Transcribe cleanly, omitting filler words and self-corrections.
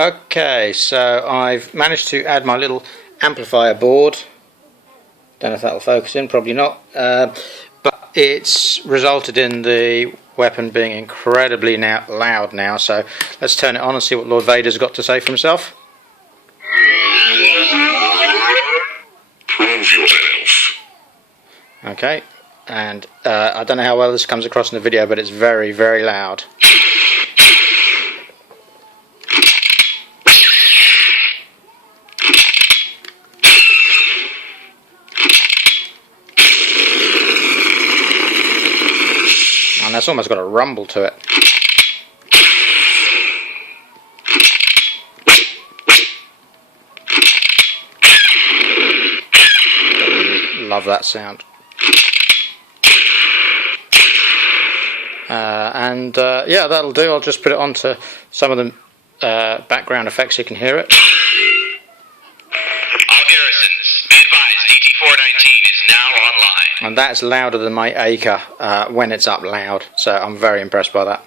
Okay, so I've managed to add my little amplifier board. Don't know if that will focus in, probably not. But it's resulted in the weapon being incredibly loud now, so let's turn it on and see what Lord Vader's got to say for himself. Prove yourself. Okay, and I don't know how well this comes across in the video, but it's very, very loud. And that's almost got a rumble to it. Love that sound. Yeah, that'll do. I'll just put it onto some of the background effects so you can hear it. All garrisons, be advised, DT-419 is now online. And that's louder than my Acre when it's up loud, so I'm very impressed by that.